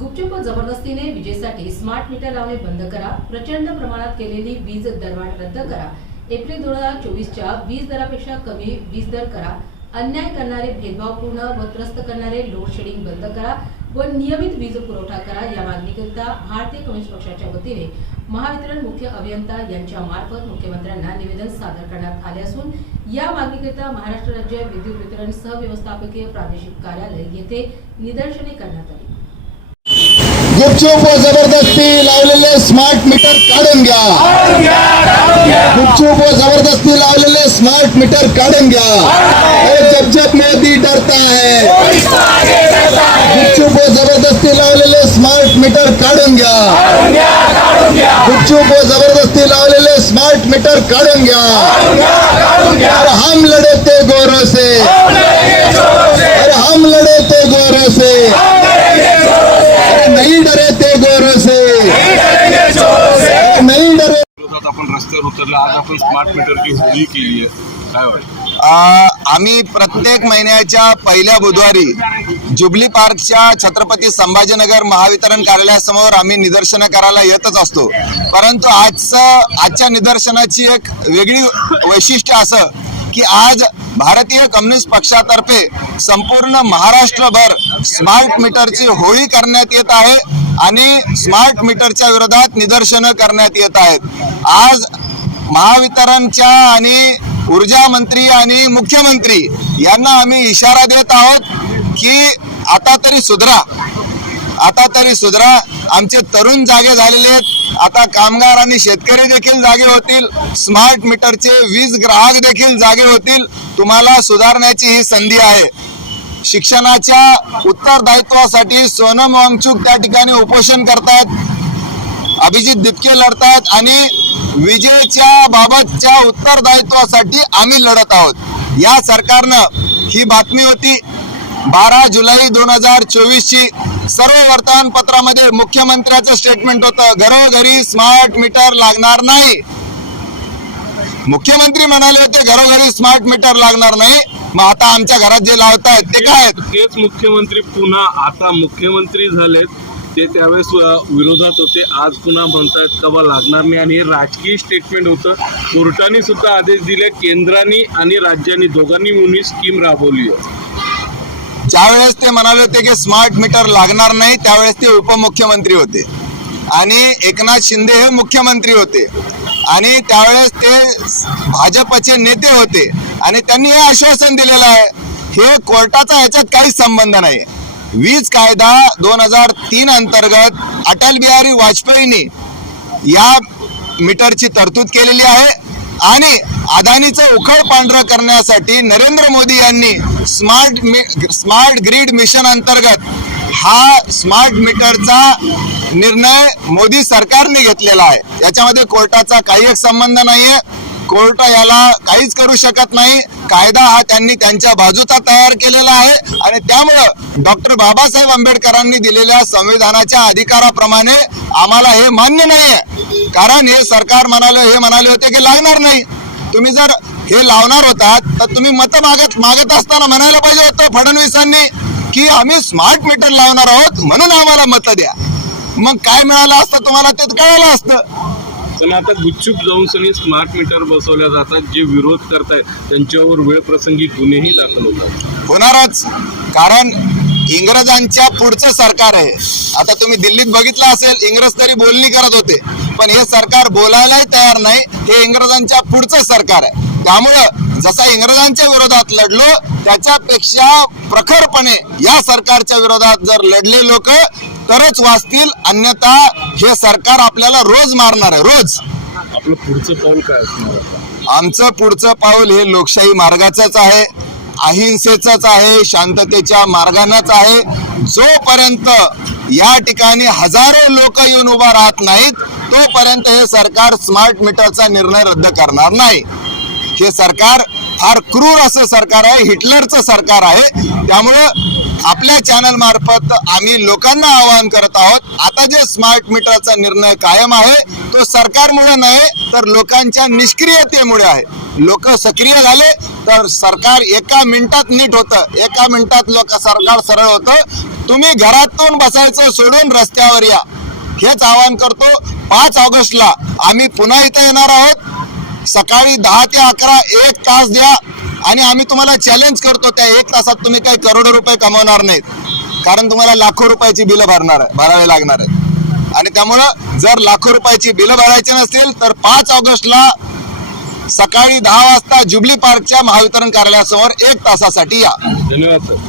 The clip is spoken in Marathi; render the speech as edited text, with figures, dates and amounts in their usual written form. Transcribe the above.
गुपचूप व जबरदस्तीने विजेसाठी स्मार्ट मीटर लावणे बंद करा. प्रचंड प्रमाणात केलेली वीज दरवाढ रद्द करा. एप्रिल 2024च्या वीज दरापेक्षा कमी वीज दर करा. अन्याय करणारे, भेदभावपूर्ण व त्रस्त करणारे लोड शेडिंग बंद करा व नियमित वीज पुरवठा करा. या मागणीकरिता भारतीय कम्युनिस्ट पक्षाच्या वतीने महावितरण मुख्य अभियंता यांच्या मार्फत मुख्यमंत्र्यांना निवेदन सादर करण्यात आले असून या मागणीकरिता महाराष्ट्र राज्य विद्युत वितरण सहव्यवस्थापकीय प्रादेशिक कार्यालय येथे निदर्शने करण्यात आली. गुपचूप व जबरदस्ती लावलेले स्मार्ट मीटर काढून घ्या. गुपचूप व जबरदस्ती लावलेले स्मार्ट मीटर काढून घ्या. जब जब मोदी डरता है, गुपचूप व जबरदस्ती लावलेले स्मार्ट मीटर काढून घ्या. गुपचूप व जबरदस्ती लावलेले स्मार्ट मीटर काढून घ्या. और हम लड़े थे गोरों से, और हम लड़े थे गोरों से, नहीं डरे थे गोरों से, नहीं डरे. आपण रस्त्यावर उतरला. आज आपण स्मार्ट मीटरची होळी केली आहे, काय वाटतं? आम्ही प्रत्येक महिन्याच्या पहिल्या बुधवारी जुबली पार्कच्या छत्रपती संभाजीनगर महावितरण कार्यालयासमोर आम्ही निदर्शनं करायला येतच असतो. परंतु आजच्या निदर्शनाची एक वेगळी वैशिष्ट्य असं की आज भारतीय कम्युनिस्ट पक्षातर्फे संपूर्ण महाराष्ट्रभर स्मार्ट मीटरची होळी करण्यात येत आहे आणि स्मार्ट मीटरच्या विरोधात निदर्शनं करण्यात येत आहेत. आज महावितरणच्या आणि ऊर्जा मंत्री आणि मुख्यमंत्री यांना आम्ही इशारा देत आहोत की आता तरी सुधरा. आमचे तरुण जागे झालेले आहेत. आता कामगार आणि शेतकरी देखील जागे होतील. स्मार्ट मीटरचे वीज ग्राहक देखील जागे होतील. तुम्हाला सुधारण्याची ही संधी आहे. शिक्षणाच्या उत्तरदायित्वासाठी सोनम वांगचूक त्या ठिकाणी उपोषण करतायत, अभिजित दिपके लढतायत आणि विजेच्या बाबतच्या उत्तरदायित्वासाठी आम्ही लढत आहोत. या सरकारनं ही बातमी होती 12 जुलै 2024ची. सर्व वर्तमानपत्रामध्ये मुख्यमंत्र्याचं स्टेटमेंट होतं, घरोघरी स्मार्ट मीटर लागणार नाही. मुख्यमंत्री म्हणाले होते घरोघरी स्मार्ट मीटर लागणार नाही. मग आता आमच्या घरात जे लावतायत ते काय? तेच मुख्यमंत्री पुन्हा आता मुख्यमंत्री झालेत. ते त्यावेळेस विरोधात होते, आज पुन्हा म्हणतायत का लागणार नाही. आणि हे राजकीय स्टेटमेंट होतं. कोर्टाने सुद्धा आदेश दिले, केंद्राने आणि राज्यांनी दोघांनी मिळून स्कीम राबवली आहे. ज्यावेळेस ते म्हणाले होते की स्मार्ट मीटर लागणार नाही त्यावेळेस ते उपमुख्यमंत्री होते आणि एकनाथ शिंदे हे मुख्यमंत्री होते आणि त्यावेळेस ते भाजपचे नेते होते आणि त्यांनी हे आश्वासन दिलेलं आहे. हे कोर्टाचा ह्याच्यात काहीच संबंध नाही. वीज कायदा 2003 अंतर्गत अटल बिहारी वाजपेयींनी या मीटरची तरतूद केलेली आहे आणि अदानीचं उखळ पांढरं करण्यासाठी नरेंद्र मोदी यांनी स्मार्ट ग्रिड मिशन अंतर्गत हा स्मार्ट मीटरचा निर्णय मोदी सरकारने घेतलेला आहे. याच्यामध्ये कोर्टाचा काही एक संबंध नाहीये. कोर्ट याला काहीच करू शकत नाही. कायदा हा त्यांनी त्यांच्या बाजूचा तयार केलेला आहे आणि त्यामुळं डॉक्टर बाबासाहेब आंबेडकरांनी दिलेल्या संविधानाच्या अधिकाराप्रमाणे आम्हाला हे मान्य नाहीये. कारण हे सरकार म्हणाले होते की लागणार नाही. तुम्ही जर हे लावणार होतात तर तुम्ही मत मागत असताना म्हणायला पाहिजे होतं फडणवीसांनी की आम्ही स्मार्ट मीटर लावणार आहोत म्हणून आम्हाला मत द्या. मग काय मिळालं असतं तुम्हाला ते कळालं असतं. पण आता गुपचूप जाऊन सनी स्मार्ट मीटर बसवल्या जातात. जे विरोध करतायत त्यांच्यावर वेळ प्रसंगी गुन्हेही दाखल होतात. होणारच, कारण इंग्रजांच्या पुढचं सरकार आहे. आता तुम्ही दिल्लीत बघितलं असेल, इंग्रज तरी बोलणी करत होते पण हे सरकार बोलायलाही तयार नाही. हे इंग्रजांच्या पुढचं सरकार आहे. त्यामुळं जसा इंग्रजांच्या विरोधात लढलो त्याच्यापेक्षा प्रखरपणे या सरकारच्या विरोधात जर लढले लोक तरच वाचतील, अन्यथा हे सरकार आपल्याला रोज मारणार आहे. रोज. आपलं पुढचं पाऊल काय असणार? आमचं पुढचं पाऊल हे लोकशाही मार्गाचंच आहे, अहिंसेचंच आहे, शांततेच्या मार्गानंच आहे. जोपर्यंत या ठिकाणी हजारो लोक येऊन उभा राहत नाहीत तोपर्यंत हे सरकार स्मार्ट मीटरचा निर्णय रद्द करणार नाही. हे सरकार फार क्रूर असं सरकार आहे, हिटलरचं सरकार आहे. त्यामुळं आपल्या चॅनल मार्फत आम्ही लोकांना आवाहन करत आहोत, आता जे स्मार्ट मीटरचा निर्णय कायम आहे तो सरकारमुळे नाही तर लोकांच्या निष्क्रियतेमुळे आहे. लोक सक्रिय झाले तर सरकार एका मिनिटात नीट होतं, एका मिनिटात सरकार सरळ होतं. तुम्ही घरातून बसायचं सोडून रस्त्यावर या, हेच आवाहन करतो. 5 ऑगस्टला आम्ही पुन्हा इथे येणार आहोत. सकाळी 10 ते 11 1 तास द्या आणि आम्ही तुम्हाला चॅलेंज करतो. त्या 1 तासात तुम्ही काही करोडो रुपये कमवणार नाहीत, कारण तुम्हाला लाखो रुपयाची बिलं भरावे लागणार आहेत. आणि त्यामुळं जर लाखो रुपयाची बिलं भरायची नसतील तर 5 ऑगस्टला सकाळी 10 वाजता जुबली पार्कच्या महावितरण कार्यालयासमोर 1 तासासाठी या. धन्यवाद सर.